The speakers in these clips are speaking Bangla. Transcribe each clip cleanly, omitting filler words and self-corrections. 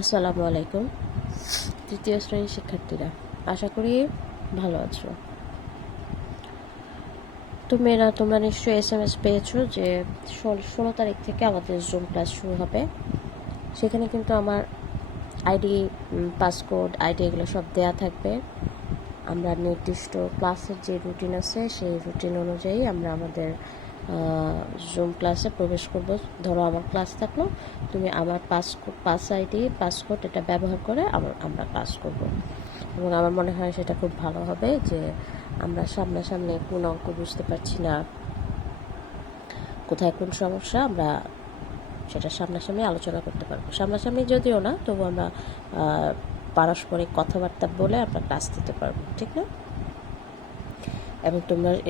আসসালামু আলাইকুম। তৃতীয় শ্রেণীর শিক্ষার্থীরা, আশা করি ভালো আছো। তোমরা নিশ্চয়ই SMS পেয়েছো যে 16 তারিখ থেকে আমাদের জুম ক্লাস শুরু হবে। সেখানে কিন্তু আমার আইডি, পাসকোড, আইডি এগুলো সব দেয়া থাকবে। আমরা নির্দিষ্ট ক্লাসের যে রুটিন আছে সেই রুটিন অনুযায়ী আমরা আমাদের জুম ক্লাসে প্রবেশ করব। ধরো আমার ক্লাস থাকলো, তুমি আমার পাস আইডি, পাসকোড এটা ব্যবহার করে আমরা ক্লাস করব। এবং আমার মনে হয় সেটা খুব ভালো হবে যে আমরা সামনাসামনি কোন অঙ্ক বুঝতে পারছি না, কোথায় কোন সমস্যা, আমরা সেটা সামনাসামনি আলোচনা করতে পারবো। সামনাসামনি যদিও না, তবু আমরা পারস্পরিক কথাবার্তা বলে আমরা ক্লাস দিতে পারবো, ঠিক না? এবং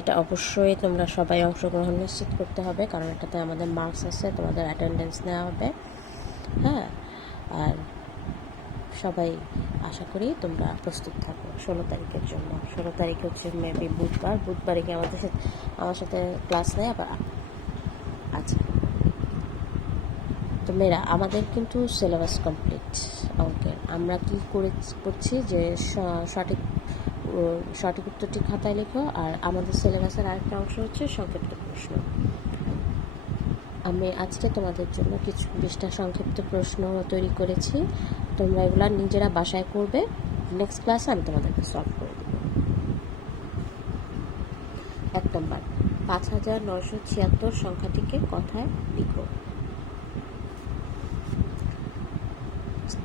এটা অবশ্যই তোমরা সবাই অংশগ্রহণ নিশ্চিত করতে হবে, কারণ এটাতে আমাদের মার্কস আছে, তোমাদের অ্যাটেন্ডেন্স নেওয়া হবে। হ্যাঁ, আর সবাই আশা করি তোমরা প্রস্তুত থাকো 16 তারিখের জন্য। 16 তারিখ হচ্ছে মেবি বুধবারে কি আমার সাথে ক্লাস নেই আবার। আচ্ছা, তো মেয়েরা, আমাদের কিন্তু সিলেবাস কমপ্লিট অঙ্কের। আমরা কি করছি যে সঠিক উত্তরটি খাতায় লেখো। আর আমাদের সিলেবাসের আরেকটা অংশ হচ্ছে সংক্ষিপ্ত প্রশ্ন। আমি আজকে তোমাদের জন্য কিছু 20টা সংক্ষিপ্ত প্রশ্ন তৈরি করেছি। তোমরা এগুলা নিজেরা বাসায় করবে। নেক্সট ক্লাসে আমি তোমাদেরকে সলভ করে দেব। 1 নম্বর, 5976 সংখ্যাটিকে কথায় লিখো।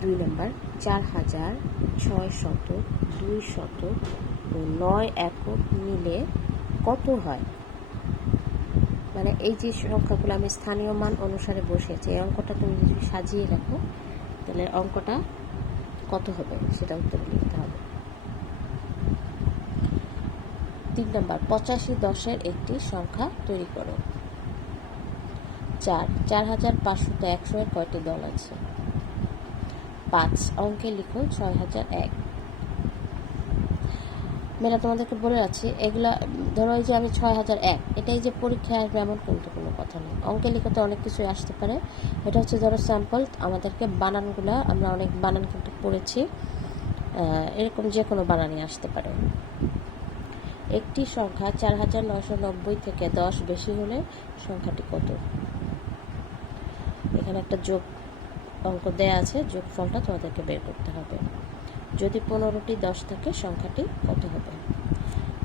2 নম্বর, 4600, 200 ও 9 একক মিলে কত হয়? মানে এই যে সংখ্যাগুলো আমি স্থানীয় মান অনুসারে বসেছি, এই অঙ্কটা তুমি যদি সাজিয়ে রাখো তাহলে অঙ্কটা কত হবে সেটা উত্তরে লিখতে হবে। 3 নম্বর, 8510-এর একটি সংখ্যা তৈরি করো। 4500 এর কয়টি দল আছে? 5 অঙ্কে লিখো 6001। মেলা তোমাদেরকে বলে রাখছি, এগুলা ধরো এই যে আমি 6001, এটাই যে পরীক্ষায় আসবে এমন কিন্তু কোনো কথা নেই। অঙ্কে লিখতে অনেক কিছুই আসতে পারে। এটা হচ্ছে ধরো স্যাম্পল। আমাদেরকে বানানগুলা, আমরা অনেক বানান কিন্তু পড়েছি, এরকম যে কোনো বানানই আসতে পারে। একটি সংখ্যা 4990 থেকে 10 বেশি হলে সংখ্যাটি কত? এখানে একটা যোগ অঙ্ক দেয়া আছে, যোগফলটা তোমাদেরকে বের করতে হবে। যদি 15টি 10 থাকে সংখ্যাটি কত হবে?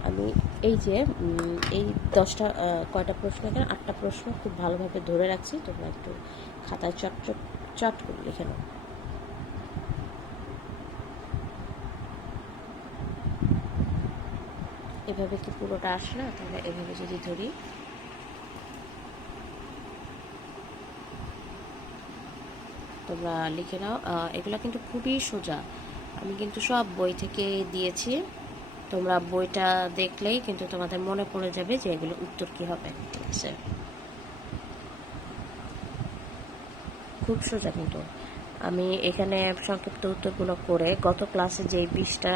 আমি এই 10টা কয়টা প্রশ্ন, এখানে 8টা প্রশ্ন খুব ভালোভাবে ধরে রাখছি, তোমরা একটু খাতায় চট করে লিখে নাও। এভাবে কি পুরোটা আসে না? তাহলে এভাবে যদি ধরি, তোমরা লিখে নাও। এগুলো কিন্তু খুবই সোজা, আমি কিন্তু সব বই থেকে দিয়েছি। তোমরা বইটা দেখলেই কিন্তু তোমাদের মনে পড়ে যাবে যে এগুলো উত্তর কি হবে। ঠিক আছে, খুব সোজা কিন্তু। আমি এখানে সংক্ষিপ্ত উত্তরগুলো করে গত ক্লাসে যে 20টা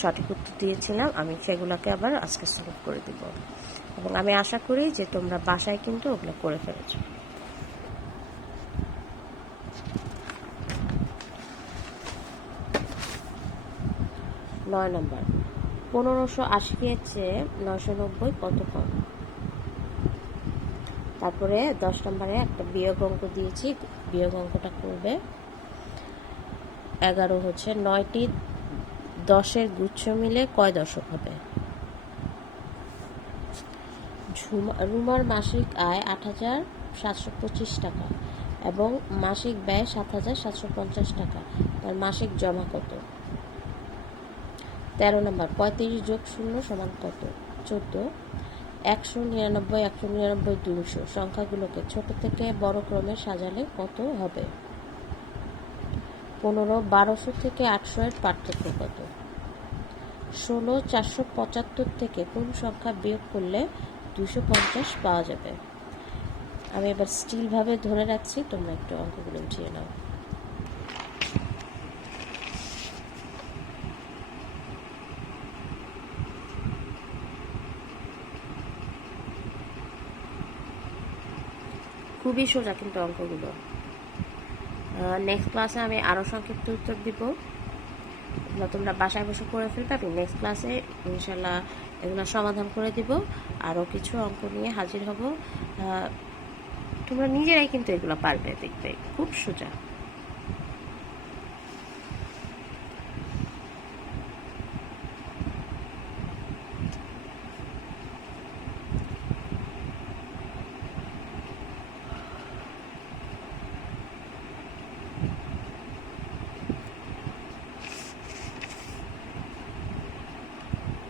সঠিক উত্তর দিয়েছিলাম, আমি সেগুলোকে আবার আজকে সলভ করে দিব। এবং আমি আশা করি যে তোমরা বাসায় কিন্তু ওগুলো করে ফেলেছ। 9 নম্বর, 1580 এর চেয়ে 990 কত কম? তারপরে 10 নম্বরে একটা বিয়োগ অঙ্ক দিয়েছি, বিয়োগ অঙ্কটা করবে। 11 হচ্ছে 9টি 10-এর গুচ্ছ মিলে কয় দশক হবে? রুমার মাসিক আয় 8725 টাকা এবং মাসিক ব্যয় 7750 টাকা। তার মাসিক জমা কত? 13 নম্বর, 35 যোগ 0 সমান কত? 14। 199, 199, 200 সংখ্যাগুলোকে ছোট থেকে বড় ক্রমে সাজালে কত হবে? 15। 1200 থেকে 800 এর পার্থক্য কত? 16। 475 থেকে কোন সংখ্যা বিয়োগ করলে 250 পাওয়া যাবে? আমি এবার স্টিলভাবে ধরে রাখছি, তোমরা একটু অঙ্কগুলো উঠিয়ে নাও। খুবই সোজা কিন্তু অঙ্কগুলো। নেক্সট ক্লাসে আমি আরও সংক্ষিপ্ত উত্তর দিব, এগুলো তোমরা বাসায় বসে করে ফেলবে। আমি নেক্সট ক্লাসে ইনশাল্লাহ এগুলো সমাধান করে দিব, আরও কিছু অঙ্ক নিয়ে হাজির হব। তোমরা নিজেরাই কিন্তু এগুলো পারবে, দেখবে খুব সোজা।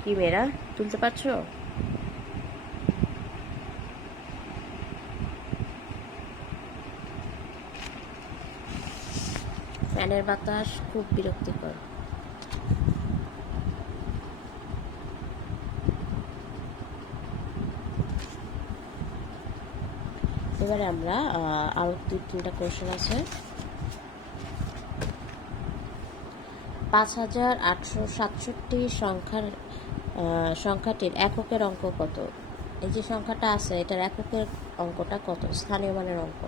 কি মেয়েরা তুলতে পারছো? ফ্যানের বাতাস খুব বিরক্তিকর। এবারে আমরা আরো 2-3টা কোশ্চেন আছে। 5867 সংখ্যাটির এককের অঙ্ক কত? এই যে সংখ্যাটা আছে এটার এককের অঙ্কটা কত? স্থানীয় মানের অঙ্ক।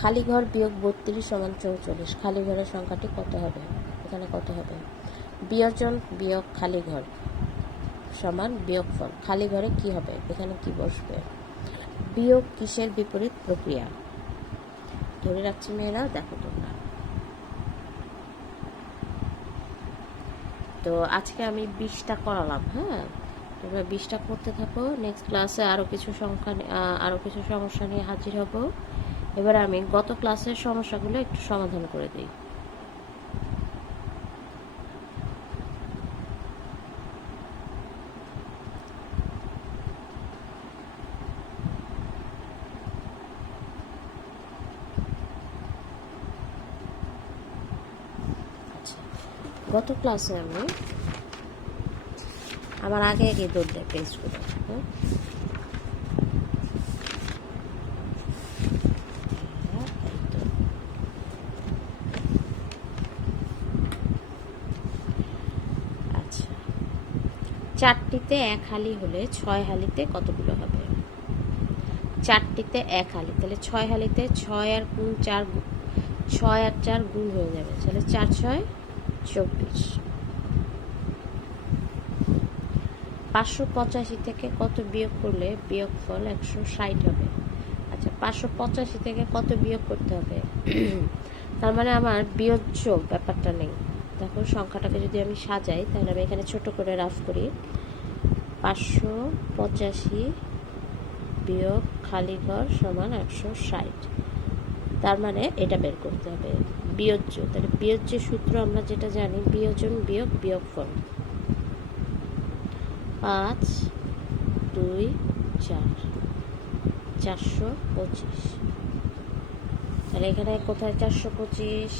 খালি ঘর বিয়োগ 32 সমান 44, খালি ঘরের সংখ্যাটি কত হবে? এখানে কত হবে? বিয়োজন বিয়োগ খালি ঘর সমান বিয়োগফল। খালি ঘরে কি হবে? এখানে কি বসবে? বিয়োগ কিসের বিপরীত প্রক্রিয়া? ধরে রাখছি মেয়েরা, দেখো তোমরা। তো আজকে আমি 20টা করালাম। হ্যাঁ, তোমরা 20টা করতে থাকো। নেক্সট ক্লাসে আরও কিছু সমস্যা নিয়ে হাজির হব। এবার আমি গত ক্লাসের সমস্যাগুলো একটু সমাধান করে দিই। গত ক্লাসে আমি আমার আগে দৌড় দেয় পেস্ট করে। আচ্ছা, 4টিতে 1 হালি হলে 6 হালিতে কতগুলো হবে? 4টিতে 1 হালি, তাহলে 6 হালিতে 6 আর 4 গুণ হয়ে যাবে, তাহলে 4 6 24। 585 থেকে কত বিয়োগ করলে বিয়োগফল 160 হবে? আচ্ছা, 585 থেকে কত বিয়োগ করতে হবে? তার মানে আমার বিয়োজ্য ব্যাপারটা নেই। দেখো সংখ্যাটাকে যদি আমি সাজাই, তাহলে আমি এখানে ছোট করে রাফ করি। 585 বিয়োগ খালি ঘর সমান 160। তার মানে এটা বের করতে হবে বিয়োজ্য। তাহলে বিয়োজ্য সূত্র আমরা যেটা জানি, বিয়োজন বিয়োগ বিয়োগফল। 5 2 4 425। তাহলে এখানে কোথায় 425?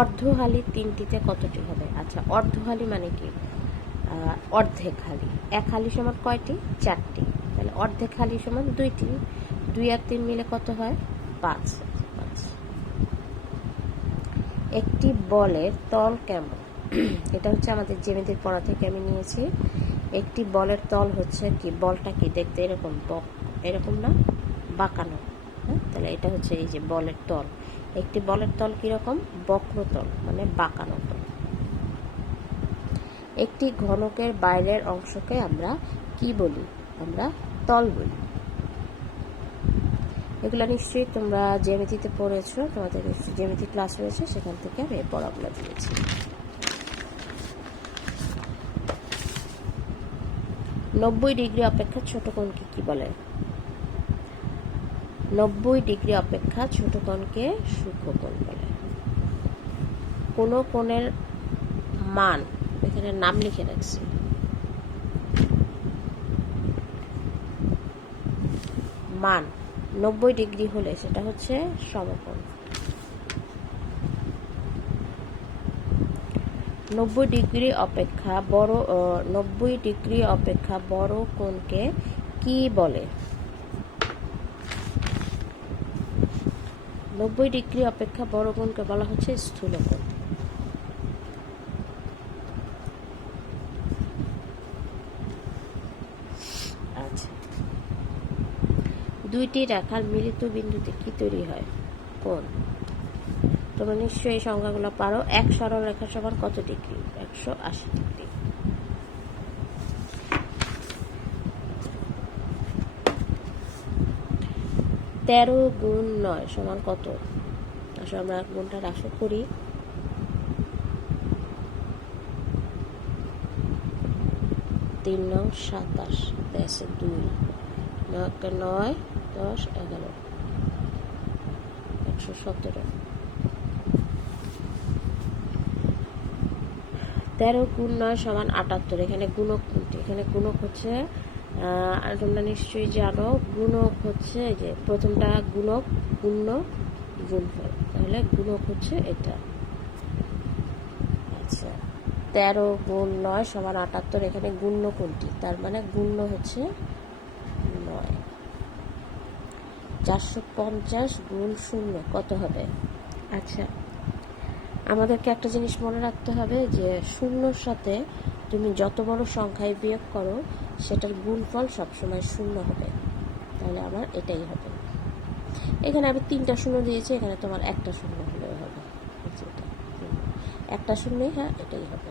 অর্ধহালি 3টিতে কতটি হবে? আচ্ছা, অর্ধহালি মানে কি? অর্ধেক হালি। 1 হালি সমান কয়টি? 4টি। তাহলে অর্ধেক হালি সমান 2টি। 2 আর 3 মিলে কত হয়? 5। একটি বলের তল কেমন? এটা হচ্ছে আমাদের জ্যামিতির পড়া থেকে আমি নিয়েছি। একটি বলের তল হচ্ছে কি? বলটা কি দেখতে এরকম, এরকম না, বাঁকানো। হ্যাঁ, তাহলে এটা হচ্ছে এই যে বলের তল। একটি বলের তল কিরকম? বক্রতল, মানে বাঁকানো তল। একটি ঘনকের বাইরের অংশকে আমরা কি বলি? আমরা তল বলি। এগুলো নিশ্চয়ই তোমরা জ্যামিতিতে পড়েছো, তোমাদের জ্যামিতি ক্লাস রয়েছে, সেখান থেকে আমি এই পড়াগুলো দিয়েছি। 90 ডিগ্রি অপেক্ষা ছোট কোণকে কি বলে? 90 ডিগ্রি অপেক্ষা ছোট কোণকে সূক্ষ্মকোণ বলে। কোন কোণের মান, এখানে নাম লিখে রাখছি, মান 90 ডিগ্রি হলে সেটা হচ্ছে সমকোণ। 90 ডিগ্রি অপেক্ষা বড় কোণকে কি বলে? 90 ডিগ্রি অপেক্ষা বড় কোণকে বলা হচ্ছে স্থূলকোণ। আচ্ছা, দুইটি রেখার মিলিত বিন্দুতে কি তৈরি হয়? কোণ। তোমরা নিশ্চয়ই এই সংখ্যাগুলো পারো। এক সরল রেখা সমান কত ডিগ্রি? 180 ডিগ্রি। তেরো গুণ 9 সমান কত? আসলে আমরা গুণটা রাশি করি। 3 9 27 দেশে 2 9 10 11 117। 13 গুণ 9 সমান 78। এখানে গুণক কোনটি? এখানে গুণক হচ্ছে তোমরা নিশ্চয়ই জানো, গুণক হচ্ছে যে প্রথমটা গুণক, গুণ্য, গুণফল, তাহলে গুণক হচ্ছে এটা। আচ্ছা, 13 গুণ 9 সমান 78। এখানে গুণ্য কোনটি? তার মানে গুণ্য হচ্ছে 9। 450 গুণ 0 কত হবে? আচ্ছা, আমাদেরকে একটা জিনিস মনে রাখতে হবে যে শূন্যর সাথে তুমি যত বড় সংখ্যায় বিয়োগ করো সেটার গুণফল সবসময় 0 হবে। তাহলে আমার এটাই হবে। এখানে আমি 3টা শূন্য দিয়েছি, এখানে তোমার একটা শূন্য হলেও হবে। একটা শূন্যই, হ্যাঁ এটাই হবে।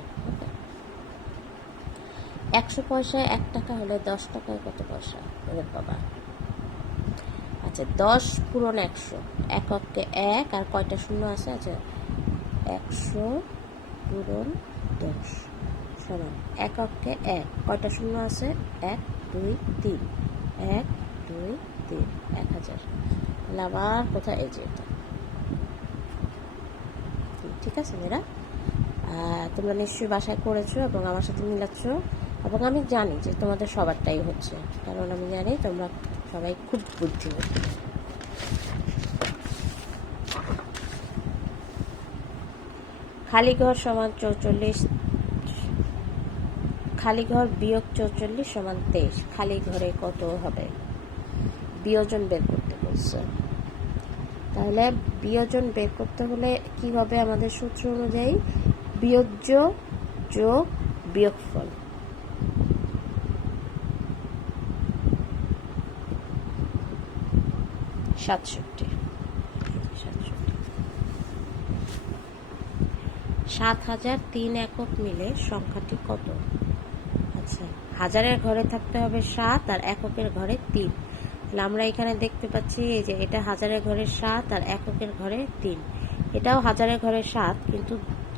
100 পয়সায় 1 টাকা হলে 10 টাকায় কত পয়সা? ওদের বাবা। আচ্ছা, 10 পূরণ 100, এককে 1 আর কয়টা শূন্য আছে? আচ্ছা, 100 পূরণ 10 সমান এককে 1, কয়টা শূন্য আছে? 1 2 3, 1 2 3, 1000। তাহলে আবার কোথায়? এই যে এটা। ঠিক আছে মেয়েরা, তোমরা নিশ্চয়ই বাসায় করেছো এবং আমার সাথে মিলাচ্ছ, এবং আমি জানি যে তোমাদের সবারটাই হচ্ছে, কারণ আমি জানি তোমরা সবাই খুব বুদ্ধিমতী। খালি ঘর সমান 44, খালি ঘর বিয়োগ 44 সমান 23। খালি ঘরে কত হবে? বিয়োজন বের করতে বলছে। তাহলে বিয়োজন বের করতে হলে কি হবে? আমাদের সূত্র অনুযায়ী বিয়োজ্য যোগ বিয়োগফল। সাতষট্টি। 7003 একক মিলে সংখ্যাটি কত? আচ্ছা, হাজারের ঘরে থাকতে হবে 7 আর এককের ঘরে 3। তাহলে আমরা এখানে দেখতে পাচ্ছি এই যে এটা হাজারের ঘরে 7 আর এককের ঘরে 3। এটাও হাজারের ঘরে 7, কিন্তু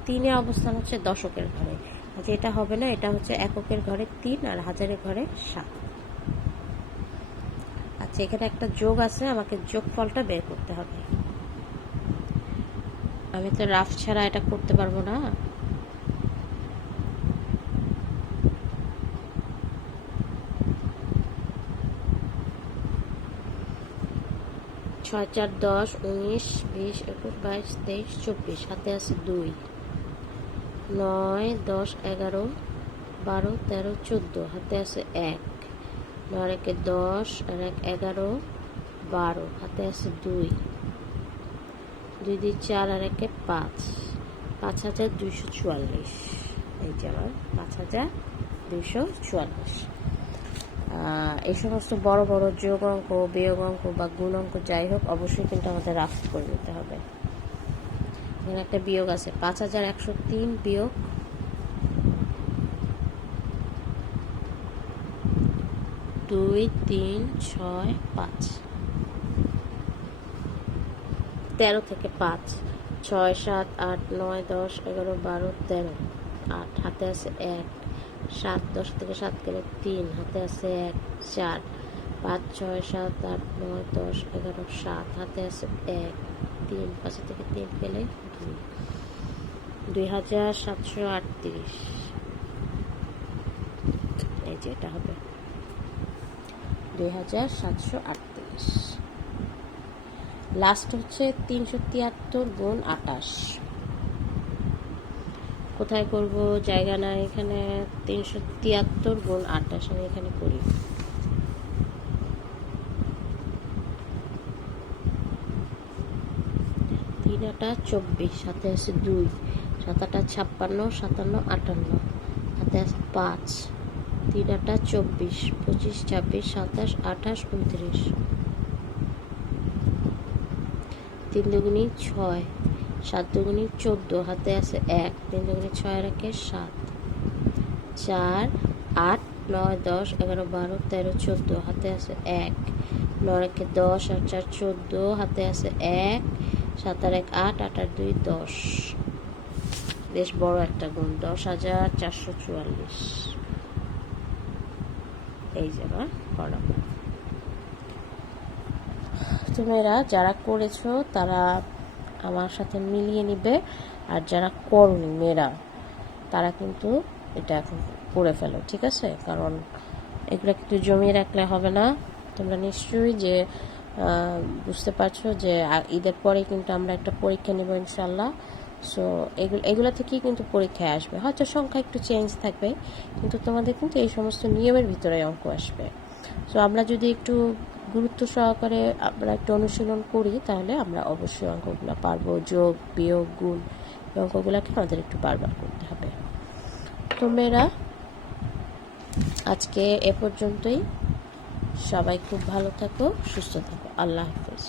3-এর অবস্থান হচ্ছে দশকের ঘরে। আচ্ছা, এটা হবে না, এটা হচ্ছে এককের ঘরে 3 আর হাজারের ঘরে 7। আচ্ছা, এখানে একটা যোগ আছে, আমাকে যোগফলটা বের করতে হবে। আমি তো রাফ ছাড়া এটা করতে পারবো না। ছয় 4 10 19 20 21 22 23 24, হাতে আছে 2। 9 10 11 12 13 14, হাতে আছে 1। 9 একে 10 আর 1 11 12, হাতে আছে 2। 2 2 4 আর 1 5, 5244। এই যে আমার 5244। এই সমস্ত বড় বড় যোগ অঙ্ক, বিয়োগ অঙ্ক বা গুণ অঙ্ক যাই হোক, অবশ্যই কিন্তু আমাদের রাফ করে নিতে হবে। এখানে একটা বিয়োগ আছে, 5103 বিয়োগ 2 3 6 5। 13 থেকে 5, 6 7 8 9 10 11 12 13 8, হাতে আছে 1। 7 10 থেকে 7 গেলে 3, হাতে আছে 1 4। 5 6 7 8 9 10 11 7, হাতে আছে 1 3। 5 থেকে 3 গেলে 2। 2738। এই যে এটা হবে 2738। লাস্ট হচ্ছে 373 গুণ 28। কোথায় করব? জায়গা না এখানে। 373 গুণ 28 আমি এখানে করি। 3 8 24, হাতে আছে 2। 7 8 56 57 58, হাতে আছে 5। 3 8 24 25 26 27 28 29। 3 দুগুণী 6, 7 দুগুণী 14, হাতে আছে 1, 3 দুগুণী 6 রাখে 7, 4, 8, 9, 10, 11, 12, 13, 14, হাতে আছে 1, 9 রাখে 10, 8, 4, 14, হাতে আছে 1, 7 আর 1, 8, 8 আর 2, 10। বেশ বড় একটা গুণ, 10,444। এই যে আমার করা। তোমরা যারা করেছো তারা আমার সাথে মিলিয়ে নিবে, আর যারা করনি মেয়েরা তারা কিন্তু এটা এখন করে ফেলো, ঠিক আছে? কারণ এগুলো কিন্তু জমিয়ে রাখলে হবে না। তোমরা নিশ্চয়ই যে বুঝতে পারছো যে ঈদের পরে কিন্তু আমরা একটা পরীক্ষা নেব ইনশাল্লাহ। সো এগুলো থেকেই কিন্তু পরীক্ষায় আসবে, হয়তো সংখ্যা একটু চেঞ্জ থাকবে, কিন্তু তোমাদের কিন্তু এই সমস্ত নিয়মের ভিতরে অঙ্ক আসবে। সো আমরা যদি একটু গুরুত্ব সহকারে আমরা একটু অনুশীলন করি তাহলে আমরা অবশ্যই অঙ্কগুলো পারবো। যোগ, বিয়োগ, গুণ, এই অঙ্কগুলোকে আমাদের একটু বারবার করতে হবে। তোমরা আজকে এ পর্যন্তই। সবাই খুব ভালো থাকো, সুস্থ থাকো। আল্লাহ হাফেজ।